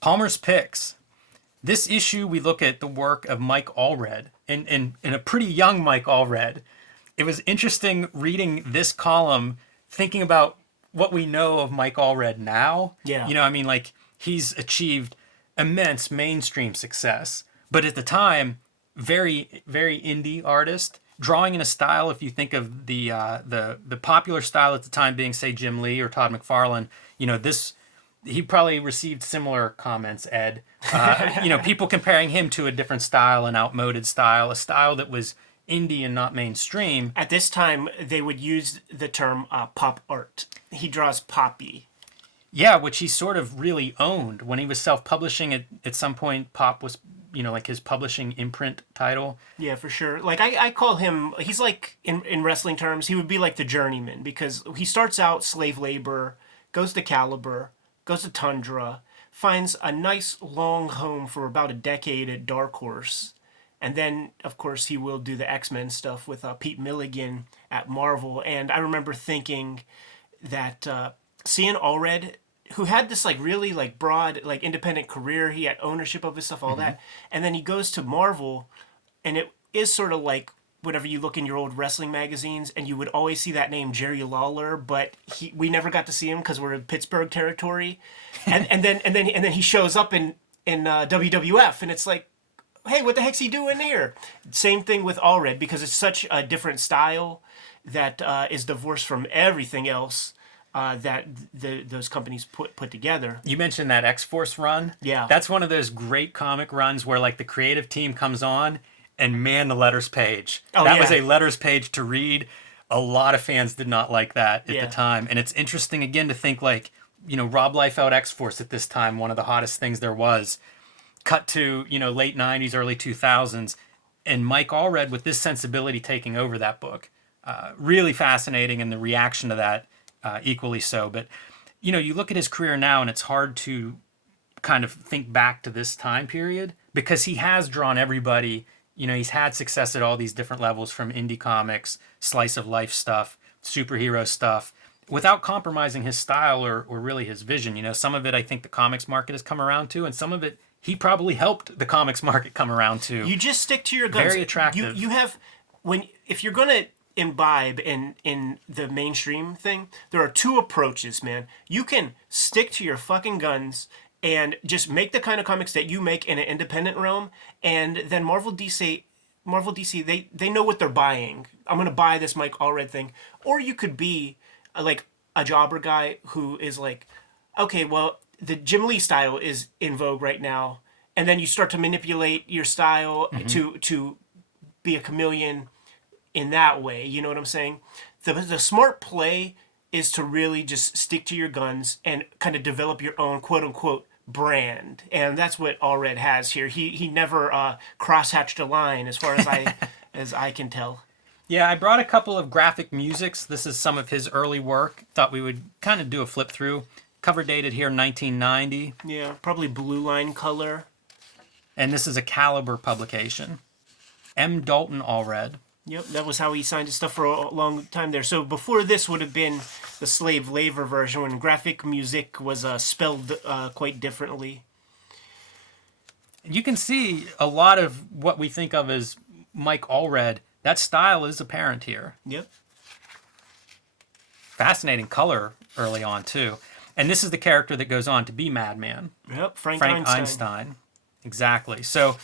Palmer's Picks. This issue, we look at the work of Mike Allred, and a pretty young Mike Allred. It was interesting reading this column, thinking about what we know of Mike Allred now. Yeah. You know, I mean, like, he's achieved immense mainstream success, but at the time, very, very indie artist, drawing in a style, if you think of the popular style at the time being, say, Jim Lee or Todd McFarlane, you know, this, he probably received similar comments, Ed. You know, people comparing him to a different style, an outmoded style, a style that was indie and not mainstream. At this time, they would use the term pop art. He draws poppy. Yeah, which he sort of really owned. When he was self-publishing, at some point, Pop was, you know, like his publishing imprint title. Yeah, for sure. Like, I call him, he's like, in wrestling terms, he would be like the journeyman, because he starts out slave labor, goes to Caliber, goes to Tundra, finds a nice long home for about a decade at Dark Horse. And then, of course, he will do the X-Men stuff with Pete Milligan at Marvel. And I remember thinking that seeing Allred, who had this like really like broad like independent career, he had ownership of his stuff, all that, and then he goes to Marvel, and it is sort of like whenever you look in your old wrestling magazines, and you would always see that name Jerry Lawler, but we never got to see him because we're in Pittsburgh territory, and then he shows up in WWF, and it's like, hey, what the heck's he doing here? Same thing with Allred, because it's such a different style that is divorced from everything else that those companies put together. You mentioned that X-Force run. Yeah. That's one of those great comic runs where like the creative team comes on and man, the letters page. Oh, that yeah. was a letters page to read. A lot of fans did not like that at Yeah. the time. And it's interesting again to think like, you know, Rob Liefeld X-Force at this time, one of the hottest things there was. Cut to, you know, late 90s, early 2000s, and Mike Allred with this sensibility taking over that book. Really fascinating, and the reaction to that equally so. But, you know, you look at his career now, and it's hard to kind of think back to this time period because he has drawn everybody. You know, he's had success at all these different levels, from indie comics, slice of life stuff, superhero stuff, without compromising his style or really his vision. You know, some of it I think the comics market has come around to, and some of it he probably helped the comics market come around to. You just stick to your guns. Very attractive. You have, if you're gonna imbibe in the mainstream thing, there are two approaches, man. You can stick to your fucking guns and just make the kind of comics that you make in an independent realm, and then Marvel DC, they know what they're buying. I'm gonna buy this Mike Allred thing. Or you could be like a jobber guy who is like, okay, well, the Jim Lee style is in vogue right now, and then you start to manipulate your style to be a chameleon in that way. You know what I'm saying? The smart play is to really just stick to your guns and kind of develop your own quote unquote brand, and that's what Allred has here. He never cross-hatched a line, as far as I can tell. Yeah, I brought a couple of Grafik Muziks. This is some of his early work. Thought we would kind of do a flip through. Cover dated here 1990. Yeah, probably blue line color. And this is a Caliber publication. M. Dalton Allred. Yep, that was how he signed his stuff for a long time there. So before this would have been the slave labor version, when Grafik Muzik was spelled quite differently. You can see a lot of what we think of as Mike Allred. That style is apparent here. Yep. Fascinating color early on, too. And this is the character that goes on to be Madman. Yep, Frank Einstein. Exactly. So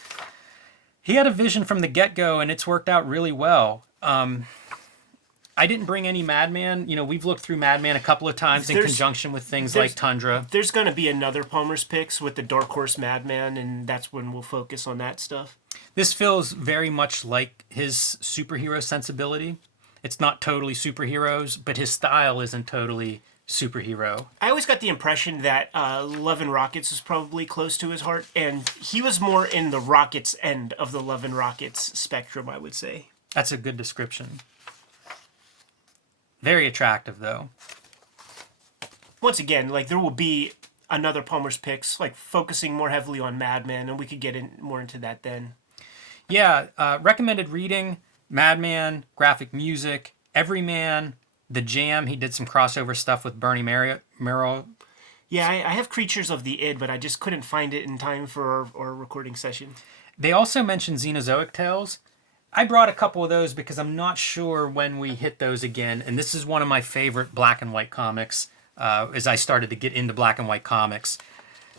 he had a vision from the get-go, and it's worked out really well. I didn't bring any Madman. You know, we've looked through Madman a couple of times in conjunction with things like Tundra. There's going to be another Palmer's Picks with the Dark Horse Madman, and that's when we'll focus on that stuff. This feels very much like his superhero sensibility. It's not totally superheroes, but his style isn't totally superhero. I always got the impression that Love and Rockets was probably close to his heart, and he was more in the Rockets end of the Love and Rockets spectrum, I would say. That's a good description. Very attractive, though. Once again, like, there will be another Palmer's Picks, like, focusing more heavily on Madman, and we could get more into that then. Yeah, recommended reading, Madman, Grafik Muzik, Everyman, The Jam. He did some crossover stuff with Bernie Merrill. Yeah, I have Creatures of the Id, but I just couldn't find it in time for our recording session. They also mentioned Xenozoic Tales. I brought a couple of those because I'm not sure when we hit those again. And this is one of my favorite black and white comics as I started to get into black and white comics.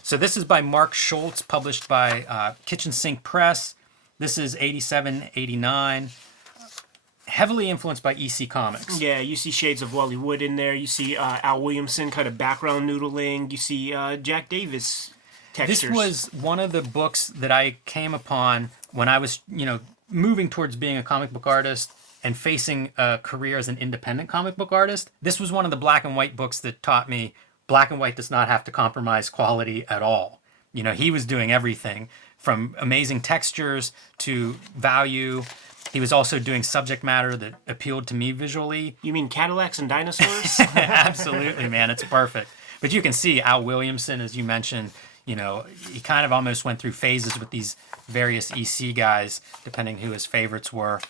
So this is by Mark Schultz, published by Kitchen Sink Press. This is 87, 89. Heavily influenced by EC Comics. Yeah, you see shades of Wally Wood in there. You see Al Williamson kind of background noodling. You see Jack Davis textures. This was one of the books that I came upon when I was, moving towards being a comic book artist and facing a career as an independent comic book artist. This was one of the black and white books that taught me black and white does not have to compromise quality at all. He was doing everything from amazing textures to value. He was also doing subject matter that appealed to me visually. You mean Cadillacs and dinosaurs? Absolutely, man. It's perfect. But you can see Al Williamson, as you mentioned, he kind of almost went through phases with these various EC guys, depending who his favorites were.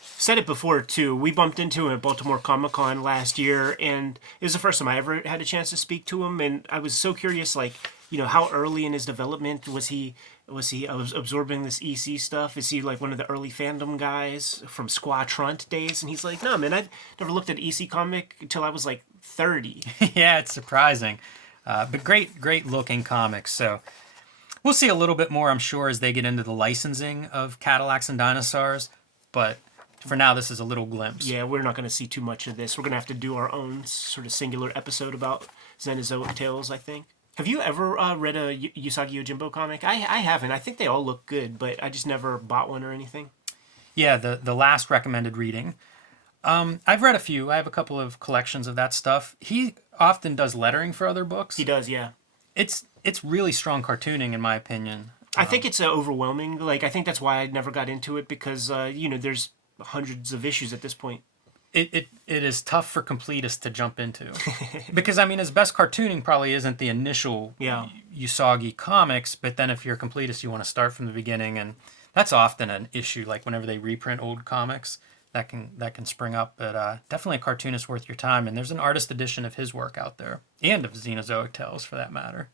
Said it before, too. We bumped into him at Baltimore Comic Con last year, and it was the first time I ever had a chance to speak to him, and I was so curious, how early in his development was he absorbing this EC stuff? Is he like one of the early fandom guys from Squaw Trunt days? And he's like, no, man, I never looked at EC comic until I was like 30. Yeah, it's surprising. But great looking comics. So we'll see a little bit more, I'm sure, as they get into the licensing of Cadillacs and Dinosaurs. But for now, this is a little glimpse. Yeah, we're not going to see too much of this. We're going to have to do our own sort of singular episode about Xenozoic Tales, I think. Have you ever read a Usagi Yojimbo comic? I haven't. I think they all look good, but I just never bought one or anything. Yeah, the last recommended reading. I've read a few. I have a couple of collections of that stuff. He often does lettering for other books. He does, yeah. It's really strong cartooning, in my opinion. I think it's overwhelming. I think that's why I never got into it, because, there's hundreds of issues at this point. It is tough for completists to jump into. Because, his best cartooning probably isn't the initial Usagi comics, but then if you're a completist, you want to start from the beginning, and that's often an issue, like whenever they reprint old comics, that can spring up. But definitely a cartoonist worth your time, and there's an artist edition of his work out there, and of Xenozoic Tales, for that matter.